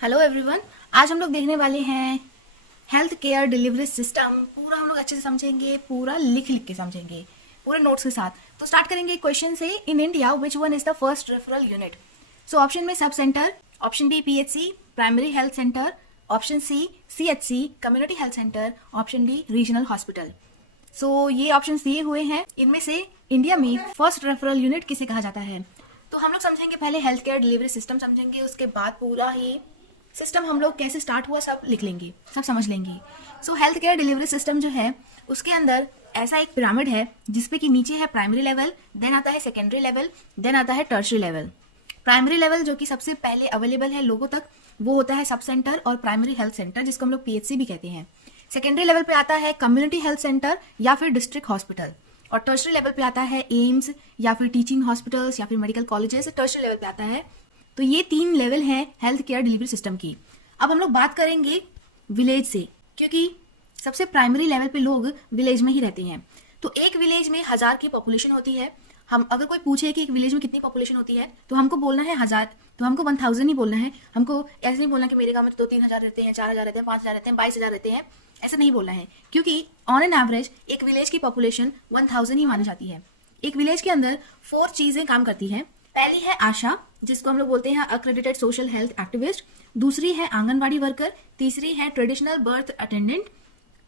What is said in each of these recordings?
Hello everyone. आज हम लोग देखने वाले हैं हेल्थ केयर डिलीवरी सिस्टम। पूरा हम लोग अच्छे से समझेंगे, पूरा लिख लिख के समझेंगे, पूरे नोट्स के साथ। तो स्टार्ट करेंगे क्वेश्चन से। In India which one is the first referral unit? So option में sub centre, option B PHC primary health centre, option C CHC community health centre, option D regional hospital. So ये option दिए हुए हैं। इनमें से India में first referral unit किसे कहा जाता है? तो हम लोग समझेंगे पहले हेल्थ केयर डिलीवरी सिस्टम समझेंगे, उसके बाद पूरा ही सिस्टम हम लोग कैसे स्टार्ट हुआ सब लिख लेंगे, सब समझ लेंगे। सो हेल्थ केयर डिलीवरी सिस्टम जो है उसके अंदर ऐसा एक पिरामिड है जिसपे कि नीचे है प्राइमरी लेवल, देन आता है सेकेंडरी लेवल, देन आता है टर्शरी लेवल। प्राइमरी लेवल जो कि सबसे पहले अवेलेबल है लोगों तक, वो होता है सब सेंटर और प्राइमरी हेल्थ सेंटर, जिसको हम लोग पीएचसी भी कहते हैं। सेकेंडरी लेवल पे आता है कम्युनिटी हेल्थ सेंटर या फिर डिस्ट्रिक्ट हॉस्पिटल, और टर्शरी लेवल पे आता है एम्स या फिर टीचिंग हॉस्पिटल्स या फिर मेडिकल कॉलेजेस। टर्शरी लेवल पे आता है। तो ये 3 लेवल हैं हेल्थ केयर डिलीवरी सिस्टम की। अब हम लोग बात करेंगे विलेज से, क्योंकि सबसे प्राइमरी लेवल पे लोग विलेज में ही रहते हैं। तो एक विलेज में 1000 की पॉपुलेशन होती है। हम अगर कोई पूछे कि एक विलेज में कितनी पॉपुलेशन होती है तो हमको बोलना है 1000, तो हमको 1000 ही बोलना है। हमको ऐसे नहीं बोलना कि मेरे गांव में तो 3000 रहते हैं, 4000 रहते हैं, 5000 रहते हैं, 22000 रहते हैं, ऐसा नहीं बोलना है। क्योंकि ऑन एन एवरेज एक विलेज की पॉपुलेशन 1000 ही मानी जाती है। एक विलेज के अंदर 4 चीजें काम करती हैं। पहली है आशा, जिसको हम लोग बोलते हैं अक्रेडिटेड सोशल हेल्थ एक्टिविस्ट। दूसरी है आंगनवाड़ी वर्कर। तीसरी है ट्रेडिशनल बर्थ अटेंडेंट।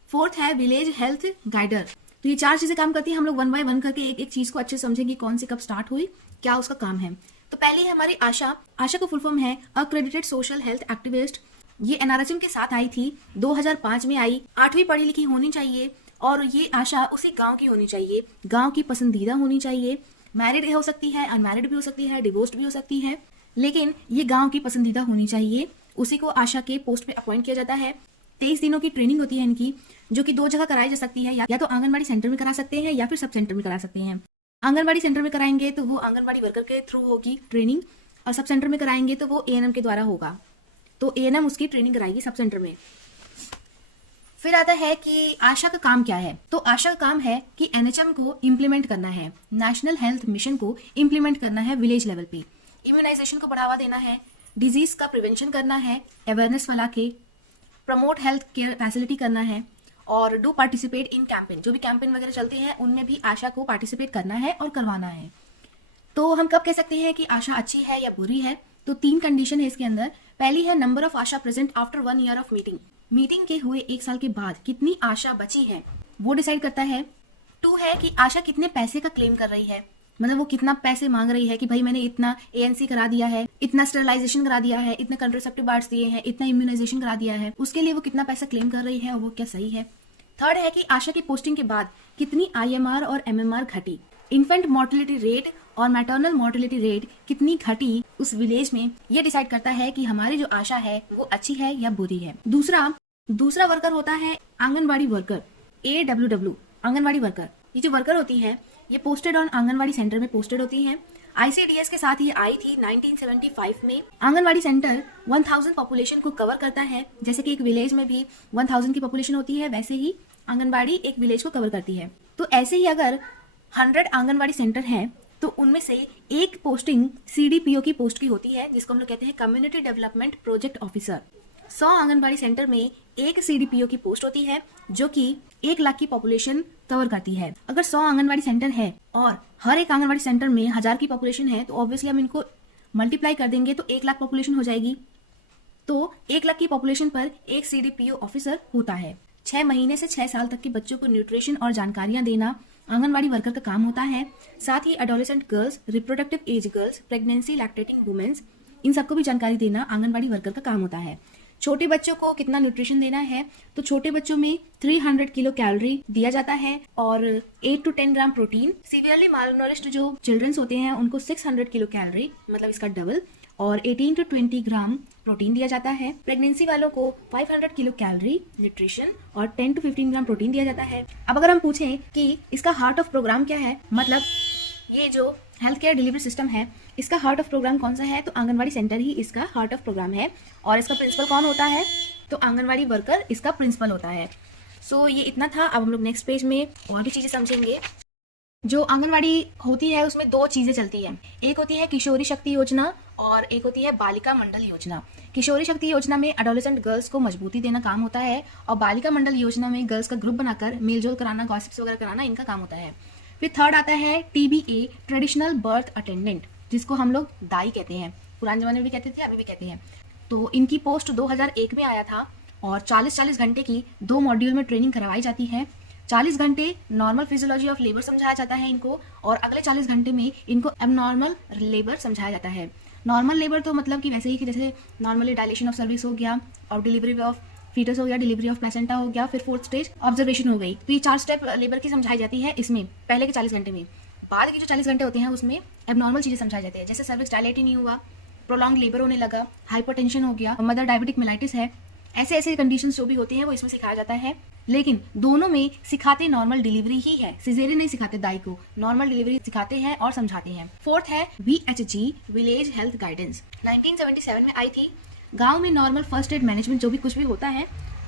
फोर्थ है विलेज हेल्थ गाइडर। तो ये 4 चीजें काम करती हैं। हम लोग 1 बाय 1 करके एक एक चीज को अच्छे से समझेंगे, कौन सी कब स्टार्ट हुई, क्या उसका काम है। तो पहली है हमारी आशा। आशा को फुल फॉर्म है अक्रेडिटेड सोशल हेल्थ एक्टिविस्ट। ये एनआरएचएम के साथ आई थी, 2005 में आई। 8वीं पढ़ी लिखी होनी चाहिए और ये आशा उसी गांव की होनी चाहिए, गांव की पसंदीदा होनी चाहिए। मैरिड हो सकती है, अनमैरिड भी हो सकती है, डिवोर्स्ड भी हो सकती है, लेकिन ये गांव की पसंदीदा होनी चाहिए। उसी को आशा के पोस्ट पे अपॉइंट किया जाता है। 23 दिनों की ट्रेनिंग होती है इनकी, जो कि 2 जगह कराई जा सकती है, या तो आंगनबाड़ी सेंटर में करा सकते हैं या फिर सब सेंटर में करा सकते हैं। आंगनबाड़ी सेंटर में कराएंगे तो वो आंगनबाड़ी वर्कर के थ्रू होगी ट्रेनिंग, और सब सेंटर में कराएंगे तो वो एएनएम के द्वारा होगा। तो एएनएम उसकी ट्रेनिंग कराएगी सब सेंटर में। फिर आता है कि आशा का काम क्या है। तो आशा का काम है कि एनएचएम को इम्प्लीमेंट करना है, नेशनल हेल्थ मिशन को इम्प्लीमेंट करना है विलेज लेवल पे। इम्यूनाइजेशन को बढ़ावा देना है, डिजीज का प्रिवेंशन करना है, अवेयरनेस फैला के, प्रमोट हेल्थ केयर फैसिलिटी करना है, और डू पार्टिसिपेट इन कैंपेन। जो भी कैंपेन वगैरह चलते हैं उनमें भी आशा को पार्टिसिपेट करना है और करवाना है। तो हम कब कह सकते हैं कि आशा अच्छी है या बुरी है? तो 3 कंडीशन है इसके अंदर। पहली है number of Asha present after 1 year of meeting. Meeting के हुए 1 साल के बाद कितनी आशा बची है वो डिसाइड करता है। 2 है कि आशा कितने पैसे का क्लेम कर रही है, मतलब वो कितना पैसे मांग रही है कि भाई मैंने इतना एएनसी करा दिया है, इतना स्टरलाइजेशन करा दिया है, इतने कंट्रासेप्टिव बार्ड्स दिए हैं, इतना इम्यूनाइजेशन करा दिया है, उसके लिए वो कितना पैसा क्लेम कर रही है और वो क्या सही है। 3rd है कि आशा की पोस्टिंग के बाद कितनी आईएमआर और एमएमआर घटी, इन्फेंट मोर्टेलिटी रेट और मैटरनल मोर्टेलिटी रेट कितनी घटी उस विलेज में, ये डिसाइड करता है कि हमारी जो आशा है वो अच्छी है या बुरी है। दूसरा वर्कर होता है anganwadi worker, AWW anganwadi worker. ये जो वर्कर होती है ये पोस्टेड ऑन आंगनबाड़ी सेंटर में पोस्टेड होती हैं। आईसीडीएस के साथ ये आई थी 1975 में। आंगनबाड़ी सेंटर 1000 पॉपुलेशन को कवर करता है। जैसे कि एक विलेज में भी 1000 की पॉपुलेशन होती है, वैसे ही आंगनबाड़ी एक विलेज को कवर करती है। तो ऐसे ही अगर 100 आंगनबाड़ी सेंटर हैं तो उनमें से एक पोस्टिंग सीडीपीओ की पोस्ट की होती है, जिसको हम लोग कहते हैं community development project officer. 100 anganwadi centre में एक सीडीपीओ की पोस्ट होती है जो कि 1 लाख की पॉपुलेशन कवर करती है। अगर 100 आंगनबाड़ी सेंटर है और हर एक आंगनबाड़ी सेंटर में 1000 की पॉपुलेशन है तो ऑब्वियसली हम इनको मल्टीप्लाई कर देंगे तो 1 लाख पॉपुलेशन हो जाएगी। तो 1 लाख की पॉपुलेशन पर एक सीडीपीओ ऑफिसर होता है। 6 महीने से 6 साल तक के बच्चों को न्यूट्रिशन और जानकारियां देना आंगनबाड़ी वर्कर का काम होता है। साथ ही adolescent girls, reproductive age girls, pregnancy lactating womens, इन सबको भी जानकारी देना आंगनबाड़ी वर्कर का काम होता है। छोटे बच्चों को कितना न्यूट्रिशन देना है, तो छोटे बच्चों में 300 किलो कैलोरी दिया जाता है और 8 to 10 ग्राम प्रोटीन। सीवियरली मालनरिश्ड जो चिल्ड्रंस होते हैं उनको 600 किलो कैलोरी, मतलब इसका डबल, और 18 to 20 ग्राम प्रोटीन दिया जाता है। प्रेगनेंसी वालों को 500 किलो कैलोरी न्यूट्रिशन और 10 to 15 ग्राम प्रोटीन दिया जाता है। अब अगर हम पूछें कि इसका हार्ट ऑफ प्रोग्राम क्या है, मतलब ये जो हेल्थ केयर डिलीवरी सिस्टम है इसका हार्ट ऑफ प्रोग्राम कौन सा है, तो आंगनबाड़ी सेंटर ही इसका हार्ट ऑफ प्रोग्राम है। और इसका प्रिंसिपल कौन होता है, तो आंगनबाड़ी वर्कर इसका प्रिंसिपल होता है। सो ये इतना था। अब हम लोग नेक्स्ट पेज में और भी चीजें समझेंगे। जो आंगनवाड़ी होती है उसमें 2 चीजें चलती है। एक होती है किशोरी शक्ति योजना और एक होती है बालिका मंडल योजना। किशोरी शक्ति योजना में एडोलेसेंट गर्ल्स को मजबूती देना काम होता है, और बालिका मंडल योजना में गर्ल्स का ग्रुप बनाकर मेलजोल कराना, गॉसिप्स वगैरह कराना इनका काम होता है। फिर थर्ड आता है TBA, ट्रेडिशनल बर्थ अटेंडेंट, जिसको हम लोग दाई कहते हैं, पुराने जमाने में भी कहते थे, अभी भी कहते हैं। तो इनकी पोस्ट 2001 में आया था, और 40-40 घंटे की 2 मॉड्यूल में ट्रेनिंग करवाई जाती है। 40 घंटे नॉर्मल फिजियोलॉजी ऑफ लेबर समझाया जाता है इनको, और अगले 40 घंटे में इनको एबनॉर्मल लेबर समझाया जाता है। नॉर्मल लेबर तो मतलब कि वैसे ही कि जैसे नॉर्मली डायलेशन ऑफ सर्विस हो गया, और डिलीवरी ऑफ फीटस हो गया, डिलीवरी ऑफ प्लेसेंटा हो गया, फिर फोर्थ स्टेज ऑब्जर्वेशन हो गई। तो ये 4 स्टेप लेबर की समझाई जाती है इसमें पहले के 40 घंटे में। बाद के जो 40 घंटे होते हैं उसमें एबनॉर्मल चीज़ें समझाई जाती है, जैसे सर्विक्स डायलेट ही नहीं हुआ, प्रोलॉन्ग लेबर होने लगा, हाइपरटेंशन हो गया, मदर डायबिटिक मेलाइटिस है, ऐसे ऐसे कंडीशंस जो भी होती हैं वो इसमें सिखाया जाता है। लेकिन दोनों में सिखाते नॉर्मल डिलीवरी ही है, सिजेरियन नहीं सिखाते दाई को, नॉर्मल डिलीवरी सिखाते हैं और समझाते हैं। फोर्थ है VHG, विलेज हेल्थ गाइडेंस, 1977 में आई थी। गांव में नॉर्मल फर्स्ट एड मैनेजमेंट जो भी कुछ भी होता है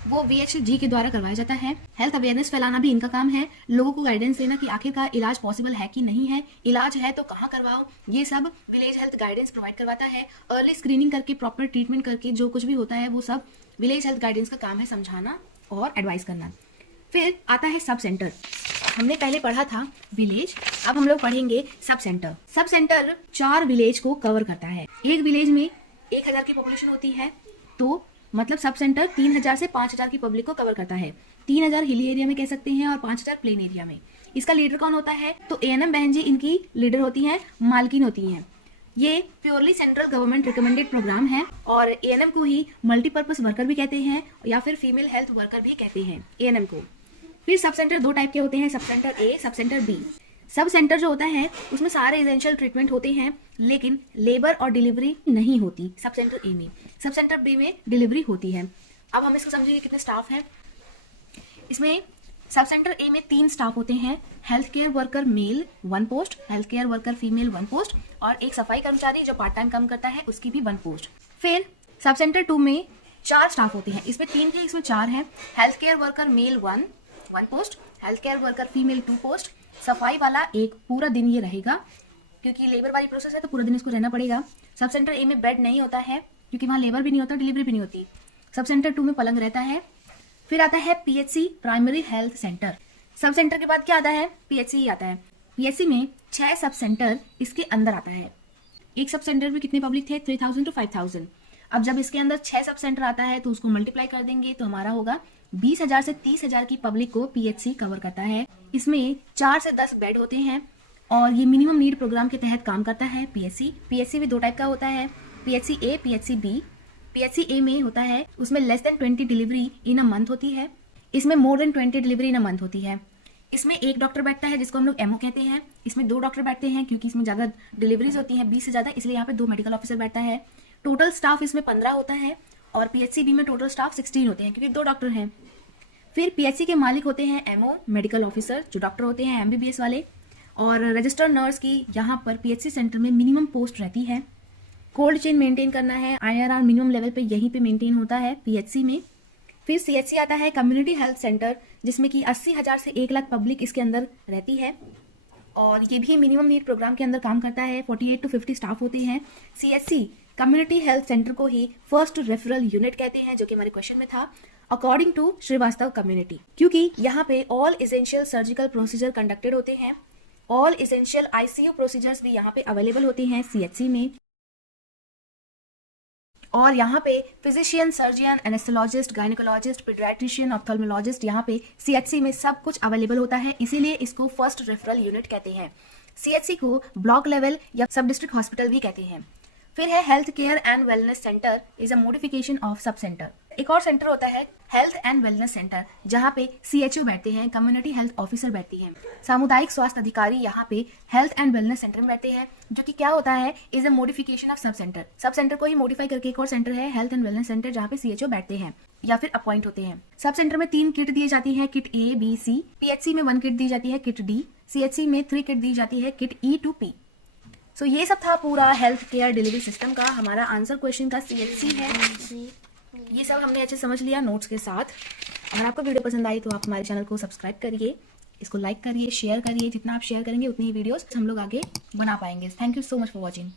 वो VHG के द्वारा करवाया जाता है। हेल्थ अवेयरनेस फैलाना भी इनका काम है, लोगों को गाइडेंस देना कि आखिरकार इलाज पॉसिबल है कि नहीं है, इलाज है तो कहाँ करवाओ, ये सब विलेज हेल्थ गाइडेंस प्रोवाइड करवाता है। अर्ली स्क्रीनिंग करके, प्रॉपर ट्रीटमेंट करके जो कुछ भी होता है वो सब विलेज हेल्थ गाइडेंस का काम है, समझाना और एडवाइस करना। फिर आता है सब सेंटर। हमने पहले पढ़ा था विलेज, अब हम लोग पढ़ेंगे sub centre. Sub centre 4 village को कवर करता है। एक विलेज में 1000 की पॉपुलेशन होती है, तो मतलब सब सेंटर 3000 से 5000 की पब्लिक को कवर करता है। 3000 हिली एरिया में कह सकते हैं और 5000 प्लेन एरिया में। इसका लीडर कौन होता है? तो ANM बहन जी इनकी लीडर होती हैं, मालकिन होती हैं। ये purely central government recommended programme है, और ANM को ही मल्टीपर्पज वर्कर भी कहते हैं, या फिर फीमेल हेल्थ वर्कर भी कहते हैं ANM को। फिर सब सेंटर 2 टाइप के होते हैं, sub centre A, sub centre B। Sub centre जो होता है उसमें सारे एसेंशियल ट्रीटमेंट होते हैं, लेकिन लेबर और डिलीवरी नहीं होती सब सेंटर A में। सब सेंटर B में डिलीवरी होती है। अब हम इसको समझेंगे कितने स्टाफ हैं। इसमें सब सेंटर A में 3 स्टाफ होते हैं, health care worker male 1 post, health care worker female 1 post, और एक सफाई कर्मचारी जो पार्ट टाइम काम करता है उसकी भी 1 पोस्ट। फिर सब सेंटर 2 में 4 स्टाफ होते हैं, इसमें 3 थे, इसमें 4 हैं। Health care worker male 1 post, health care worker female 2 post, सफाई वाला एक पूरा दिन ये रहेगा, क्योंकि लेबर वाली प्रोसेस है तो पूरा दिन इसको रहना पड़ेगा। सब सेंटर A में बेड नहीं होता है, क्योंकि वहाँ लेबर भी नहीं होता, डिलीवरी भी नहीं होती। सब सेंटर 2 में पलंग रहता है। फिर आता है PHC, primary health centre. Sub centre के बाद क्या आता है? PHC ही आता है। PHC में 6 सब सेंटर इसके अंदर आता है। एक सब सेंटर में कितने पब्लिक थे? 3000 to 5000। अब जब इसके अंदर 6 सब सेंटर आता है तो उसको मल्टीप्लाई कर देंगे तो हमारा होगा 20,000 से 30,000 की पब्लिक को PHC कवर करता है। इसमें 4 से 10 बेड होते हैं, और ये मिनिमम नीड प्रोग्राम के तहत काम करता है PHC। PHC भी 2 टाइप का होता है, PHC A, PHC B। PHC A में होता है उसमें less than 20 delivery in a month होती है, इसमें more than 20 delivery in a month होती है। इसमें एक डॉक्टर बैठता है जिसको हम लोग MO कहते हैं। इसमें 2 डॉक्टर बैठते हैं क्योंकि इसमें ज़्यादा डिलीवरीज होती हैं, 20 से ज़्यादा, इसलिए यहाँ पे 2 मेडिकल ऑफिसर बैठता है। टोटल स्टाफ इसमें 15 होता है, और PHC B में टोटल स्टाफ 16 होते हैं क्योंकि 2 डॉक्टर हैं। फिर PHC के मालिक होते हैं MO, मेडिकल ऑफिसर, जो डॉक्टर होते हैं MBBS वाले, और रजिस्टर्ड नर्स की यहाँ पर PHC सेंटर में मिनिमम पोस्ट रहती है। कोल्ड चेन मेंटेन करना है, IRR मिनिमम लेवल पे यहीं पे मेंटेन होता है PHC में। फिर CHC आता है कम्युनिटी हेल्थ सेंटर, जिसमें कि 80,000 से 1 लाख पब्लिक इसके अंदर रहती है, और ये भी मिनिमम नीड प्रोग्राम के अंदर काम करता है। 48 to 50 स्टाफ होते हैं। CHC कम्युनिटी हेल्थ सेंटर को ही फर्स्ट रेफरल यूनिट कहते हैं, जो कि हमारे क्वेश्चन में था, अकॉर्डिंग टू श्रीवास्तव कम्युनिटी, क्योंकि यहाँ पे all essential surgical procedure conducted होते हैं। ऑल इसेंशियल ICU प्रोसीजर्स भी यहाँ पे अवेलेबल होते हैं CHC में, और यहाँ पे physician, surgeon, anaesthesiologist, gynaecologist, paediatrician, ophthalmologist, यहाँ पे CHC में सब कुछ अवेलेबल होता है, इसीलिए इसको फर्स्ट रेफरल यूनिट कहते हैं। CHC को ब्लॉक लेवल या सब डिस्ट्रिक्ट हॉस्पिटल भी कहते हैं। फिर है health care and wellness centre, is a modification of sub centre. एक और सेंटर होता है हेल्थ एंड वेलनेस सेंटर, जहाँ पे CHO बैठते हैं, कम्युनिटी हेल्थ ऑफिसर बैठती हैं, सामुदायिक स्वास्थ्य अधिकारी यहाँ पे हेल्थ एंड वेलनेस सेंटर में बैठते हैं, जो कि क्या होता है, is a modification of sub centre. Sub centre को ही मॉडिफाई करके एक और सेंटर है हेल्थ एंड वेलनेस सेंटर, जहाँ पे CHO बैठते हैं या फिर अपॉइंट होते हैं। सब सेंटर में 3 किट दी जाती है, kit A, B, C। PHC में 1 किट दी जाती है, किट D। CHC में 3 किट दी जाती है, किट E to P। सो ये सब था पूरा हेल्थ केयर डिलीवरी सिस्टम का। हमारा आंसर क्वेश्चन का CHC है। ये सब हमने अच्छे समझ लिया नोट्स के साथ। अगर आपको वीडियो पसंद आई तो आप हमारे चैनल को सब्सक्राइब करिए, इसको लाइक करिए, शेयर करिए। जितना आप शेयर करेंगे उतनी ही वीडियोस हम लोग आगे बना पाएंगे। Thank you so much for watching.